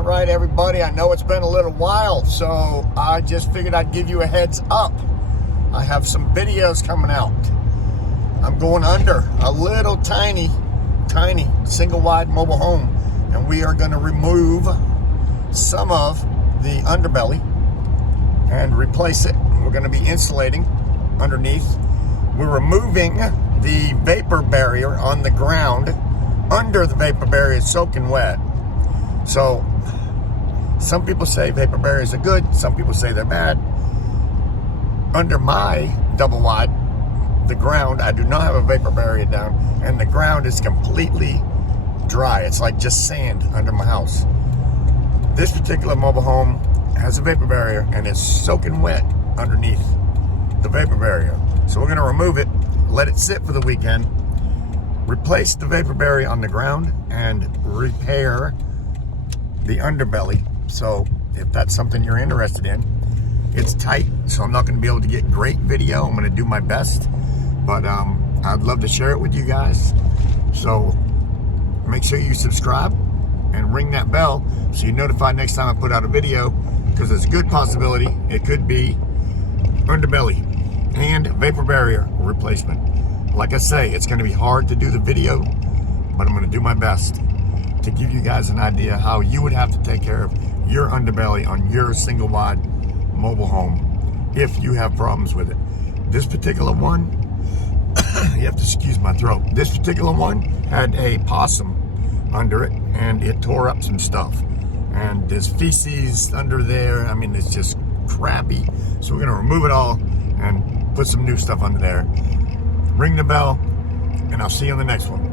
All right, everybody, I know it's been a little while, so I just figured I'd give you a heads up. I have some videos coming out. I'm going under a little tiny single-wide mobile home, and we are going to remove some of the underbelly and replace it. We're going to be insulating underneath. We're removing the vapor barrier on the ground. Under the vapor barrier is soaking wet. So some people say vapor barriers are good, some people say they're bad. Under my double wide, the ground, I do not have a vapor barrier down, and the ground is completely dry. It's like just sand under my house. This particular mobile home has a vapor barrier and it's soaking wet underneath the vapor barrier. So we're gonna remove it, let it sit for the weekend, replace the vapor barrier on the ground, and repair the underbelly. So if that's something you're interested in, it's tight, so I'm not going to be able to get great video. I'm going to do my best, but I'd love to share it with you guys. So make sure you subscribe and ring that bell so you're notified next time I put out a video, because there's a good possibility it could be underbelly and vapor barrier replacement. Like I say, it's going to be hard to do the video, but I'm going to do my best to give you guys an idea how you would have to take care of your underbelly on your single wide mobile home if you have problems with it. This particular one, you have to excuse my throat. This particular one had a possum under it, and it tore up some stuff. And there's feces under there. I mean, it's just crappy. So we're gonna remove it all and put some new stuff under there. Ring the bell, and I'll see you on the next one.